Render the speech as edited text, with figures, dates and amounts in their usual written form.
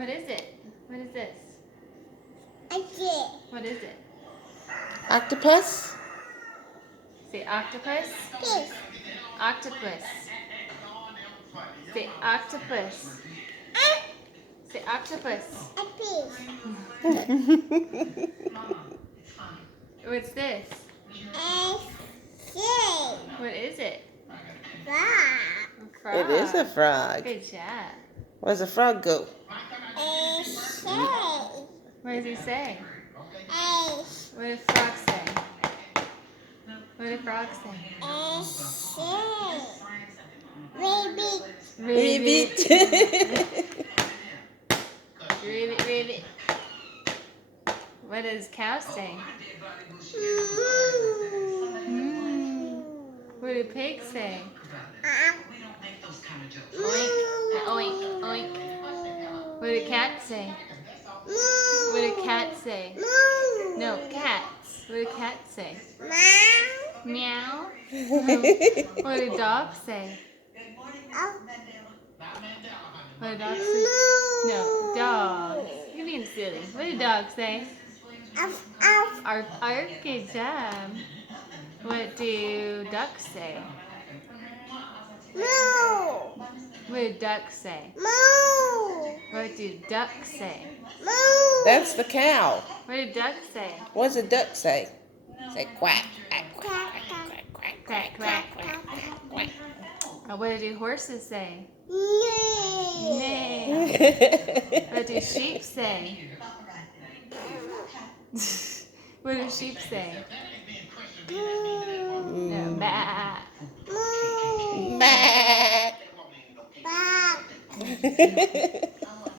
What is it? What is this? What is it? Octopus? Say octopus. Fish. Octopus. Say octopus. Say octopus. A fish. What's this? A fish. What is it? Frog. A frog. It is a frog. Good job. Where's the frog go? A fish. What does he say? A What did frog say? What did frog say? fish. Rabbit. Ribbit. Ribbit, ribbit. What does cow say? What do pigs say? Oink, oink, oink. What did cats say? What did cats say? No, cats. What did cats say? Meow. What did dogs say? What did dogs say? No, dogs. You're being silly. What did dogs say? Arf, arf. Good job. What do ducks say? What do ducks say? What do ducks say? That's the cow. What do ducks say? What does a duck say? Say quack, quack, quack, quack, quack, Quack, quack. quack. What do horses say? Nay. Neigh. What do sheep say? What do sheep say? No, bah. Bah. Bye.